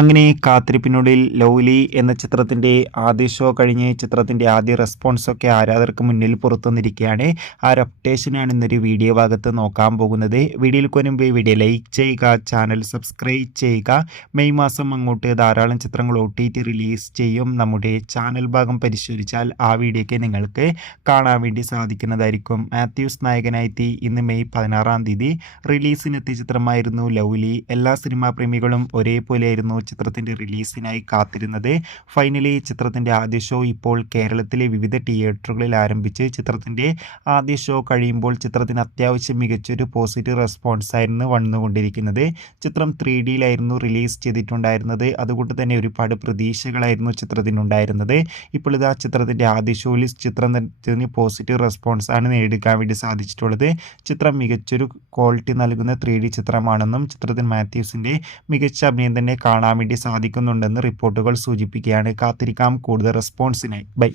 അങ്ങനെ കാത്തിരിപ്പിനൊടുവിൽ ലൗലി എന്ന ചിത്രത്തിൻ്റെ ആദ്യ ഷോ കഴിഞ്ഞ് ചിത്രത്തിൻ്റെ ആദ്യ റെസ്പോൺസൊക്കെ ആരാധകർക്ക് മുന്നിൽ പുറത്തുവന്നിരിക്കുകയാണ്. ആ ഒരു അപ്ഡേഷനാണ് ഇന്നൊരു വീഡിയോ ഭാഗത്ത് നോക്കാൻ പോകുന്നത്. വീഡിയോയിലേക്ക് മുൻപ് വീഡിയോ ലൈക്ക് ചെയ്യുക, ചാനൽ സബ്സ്ക്രൈബ് ചെയ്യുക. മെയ് മാസം അങ്ങോട്ട് ധാരാളം ചിത്രങ്ങൾ OTT റിലീസ് ചെയ്യും. നമ്മുടെ ചാനൽ ഭാഗം പരിശോധിച്ചാൽ ആ വീഡിയോയ്ക്ക് നിങ്ങൾക്ക് കാണാൻ വേണ്ടി സാധിക്കുന്നതായിരിക്കും. മാത്യൂസ് നായകനായി ഇന്ന് മെയ് 16-ാം തീയതി റിലീസിനെത്തിയ ചിത്രമായിരുന്നു ലൗലി. എല്ലാ സിനിമാ പ്രേമികളും ഒരേപോലെയായിരുന്നു ചിത്രത്തിൻ്റെ റിലീസിനായി കാത്തിരുന്നത്. ഫൈനലി ചിത്രത്തിൻ്റെ ആദ്യ ഷോ ഇപ്പോൾ കേരളത്തിലെ വിവിധ തിയേറ്ററുകളിൽ ആരംഭിച്ച് ചിത്രത്തിൻ്റെ ആദ്യ ഷോ കഴിയുമ്പോൾ ചിത്രത്തിന് അത്യാവശ്യം മികച്ചൊരു പോസിറ്റീവ് റെസ്പോൺസ് ആയിരുന്നു വന്നുകൊണ്ടിരിക്കുന്നത്. ചിത്രം 3Dയിലായിരുന്നു റിലീസ് ചെയ്തിട്ടുണ്ടായിരുന്നത്. അതുകൊണ്ട് തന്നെ ഒരുപാട് പ്രതീക്ഷകളായിരുന്നു ചിത്രത്തിനുണ്ടായിരുന്നത്. ഇപ്പോൾ ഇതാ ചിത്രത്തിൻ്റെ ആദ്യ ഷോയിൽ ചിത്രത്തിന് പോസിറ്റീവ് റെസ്പോൺസ് ആണ് നേടിയെടുക്കാൻ വേണ്ടി സാധിച്ചിട്ടുള്ളത്. ചിത്രം മികച്ചൊരു ക്വാളിറ്റി നൽകുന്ന 3D ചിത്രമാണെന്നും ചിത്രത്തിൽ മാത്യൂസിൻ്റെ മികച്ച അഭിനയം തന്നെ കാണാൻ വേണ്ടി സാധിക്കുന്നുണ്ടെന്ന് റിപ്പോർട്ടുകൾ സൂചിപ്പിക്കുകയാണ്. കാത്തിരിക്കാം കൂടുതൽ റെസ്പോൺസിനായി. ബൈ.